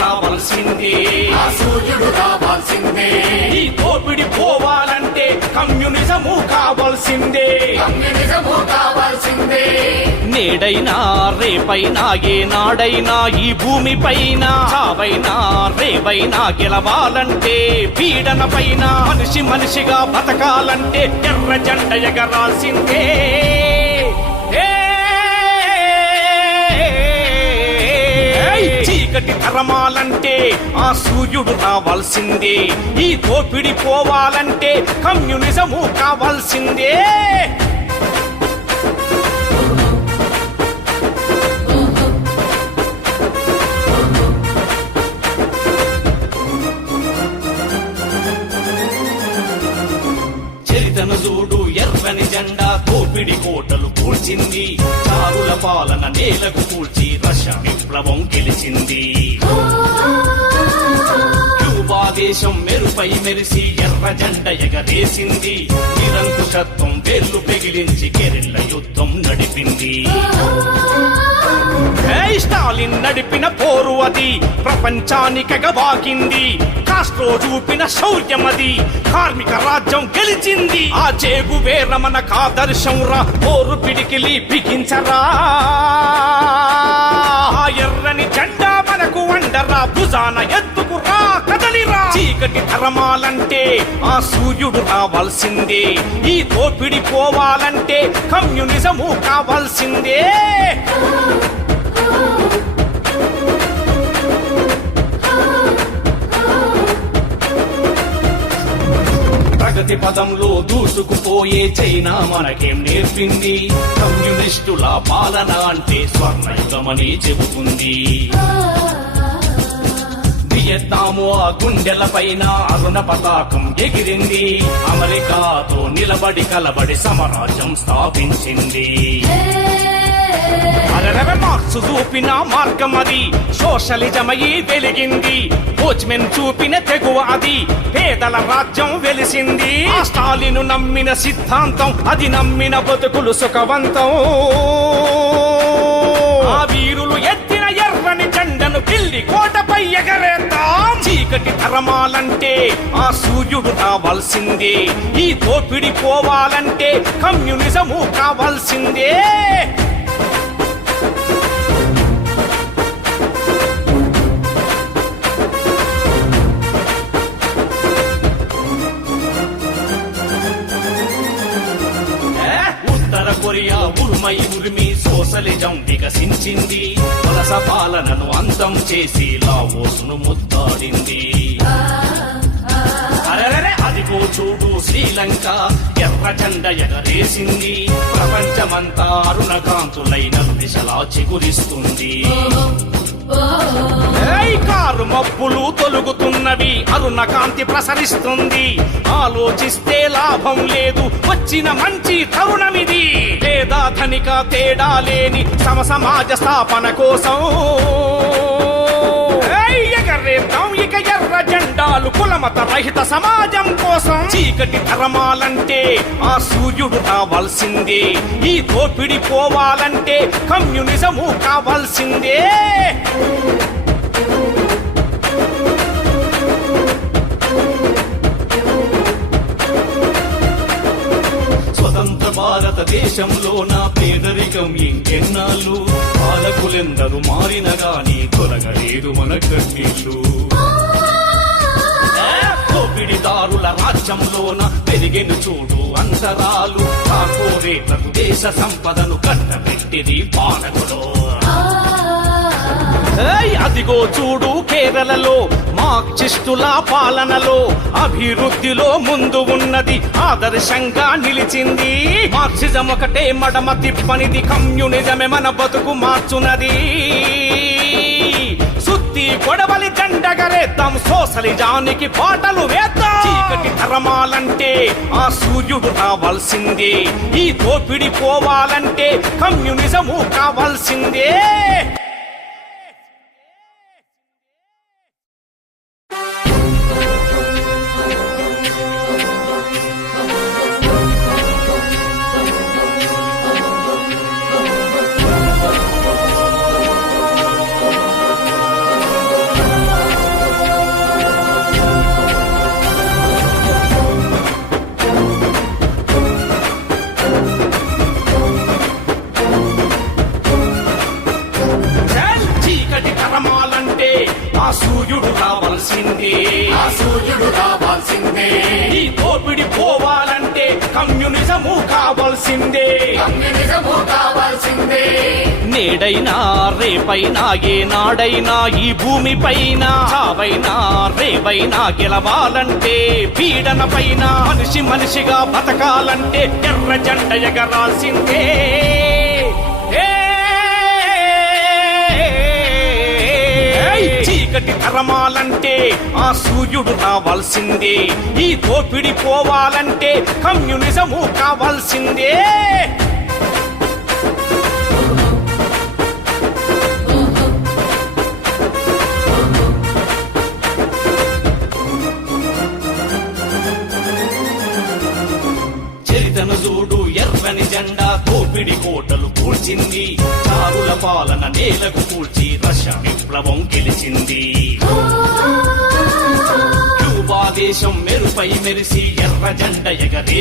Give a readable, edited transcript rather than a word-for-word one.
రావాల్సిందే, ఆ సూర్యుడు రావాల్సిందే. ఈ దోపిడి పోవాలంటే కమ్యూనిజము కావాల్సిందే, కమ్యూనిజము కావాల్సిందే. నేడైనా రేపైనా ఏనాడైనా ఈ భూమి పైన చావైనా రేవైనా గెలవాలంటే పీడన పైన మనిషి మనిషిగా బతకాలంటే ఎర్ర జెండ ఎగరాల్సిందే. చీకటి తరమాలంటే ఆ సూర్యుడు రావాల్సిందే, ఈ దోపిడి పోవాలంటే కమ్యూనిజము కావాల్సిందే. చరితను చూడు ఎర్రని జెండా దోపిడి కోటలు కూల్చింది, చారుల పాలన నేలకు కూల్చి రష్యా విప్లవం గెలిచింది. క్యూబా దేశం మెరుపై మెరిసి ఎర్ర జెండ ఎగరేసింది, నిరంకుశత్వం వేళ్లు పెగిలించి గెరిల్ల యుద్ధం నడిపింది. స్టాలిన్ నడిపిన పోరు అది ప్రపంచానికగవాకింది, కాస్ట్రో చూపిన శౌర్యమది కార్మిక రాజ్యం గెలిచింది. ఆ చేగువేర మనకు ఆదర్శం రా, పోరు పిడికిలి బిగించరా, ఎర్రని జెండా మనకు వండరా, భుజాన ఎత్తుకురా కదలిరా. చీకటి తరమాలంటే ఆ సూర్యుడు రావాల్సిందే, ఈ దోపిడి పోవాలంటే కమ్యూనిజము కావాల్సిందే. ప్రగతి పదంలో దూసుకుపోయే చైనా మనకేం నేర్పింది, కమ్యూనిస్టుల పాలన అంటే స్వర్ణయుగమని చెబుతుంది. వియత్నాము ఆ గుండెల పైన అరుణ పతాకం ఎగిరింది, అమెరికాతో నిలబడి కలబడి సమరాజ్యం స్థాపించింది. మార్క్స్ చూపిన మార్గం అది సోషలిజమయి వెలిగింది, వాచ్మెన్ చూపిన తెగువ అది పేదల రాజ్యం వెలిసింది. స్టాలిన్ నమ్మిన సిద్ధాంతం అది నమ్మిన బతుకులు సుఖవంతం. ఆ వీరులు ఎత్తిన ఎర్రని జెండను పిల్లి కోటపై ఎగరేద్దాం. చీకటి తరమాలంటే ఆ సూర్యుడు రావాల్సిందే, ఈ దోపిడి పోవాలంటే కమ్యూనిజము కావాల్సిందే. కొరియా ఉరుమై ఉరిమి సోషలిజం వికసించింది, వలస పాలనను అంతం చేసి లావోసును ముద్దాడింది. అదిగో చూడు శ్రీలంక ఎర్ర జెండ ఎగరేసింది, ప్రపంచమంతా అరుణకాంతులైన దిశలా చిగురిస్తుంది. కారు మబ్బులు తొలుగుతున్నవి అరుణ కాంతి ప్రసరిస్తుంది, ఆలోచిస్తే లాభం లేదు వచ్చిన మంచి తరుణమిది. పేద ధనిక తేడా లేని సమ సమాజ స్థాపన కోసం ఎగరేద్దాం ఇక ఎర్ర జెండాలు కులమత రహిత సమాజం కోసం. చీకటి తరమాలంటే ఆ సూర్యుడు రావాల్సిందే, ఈ దోపిడి పోవాలంటే కమ్యూనిజము కావాల్సిందే. స్వతంత్ర భారతదేశంలో నా పేదరికం ఇంకెన్నాళ్ళు, పాలకులెందరూ మారిన గాని తొలగలేదు మన కన్నీళ్ళు. దోపిడిదారుల రాజ్యంలోన పెరిగెను చూడు అంతరాలు, కార్పొరేట్లకు దేశ సంపదను కట్టబెట్టిది పాలకుడు. అదిగో చూడు కేరళలో మార్క్సిస్టుల పాలనలో అభివృద్ధిలో ముందు ఉన్నది ఆదర్శంగా నిలిచింది. మార్క్సిజం ఒకటే మడమ తిప్పనిది, కమ్యూనిజమే మన బతుకు మార్చున్నది. సుత్తి గొడవలి జెండగరేద్దాం, సోషలిజానికి పాటలు వేద్దాం. చీకటి తరమాలంటే ఆ సూర్యుడు రావాల్సిందే, ఈ దోపిడి పోవాలంటే కమ్యూనిజము కావాల్సిందే. సూర్యుడు రావాల్సిందే ఆ సూర్యుడు రావాల్సిందే ఈ దోపిడి పోవాలంటే కమ్యూనిజము కావాల్సిందే కమ్యూనిజము కావాల్సిందే నేడైనా రేపైనా ఏనాడైనా ఈ భూమి పైన చావైనా రేవైనా గెలవాలంటే పీడన పైన మనిషి మనిషిగా బతకాలంటే ఎర్ర జెండ ఎగరాల్సిందే చీకటి తరమాలంటే ఆ సూర్యుడు రావాల్సిందే ఈ దోపిడి పోవాలంటే కమ్యూనిజము కావాల్సిందే చరితను చూడు ఎర్రని జెండా దోపిడి కోటలు కూల్చింది చారుల పాలన నేలకు కూల్చి రష్యా విప్లవం గెలిచింది క్యూబా దేశం మెరుపై మెరిసి ఎర్ర జెండ ఎగరే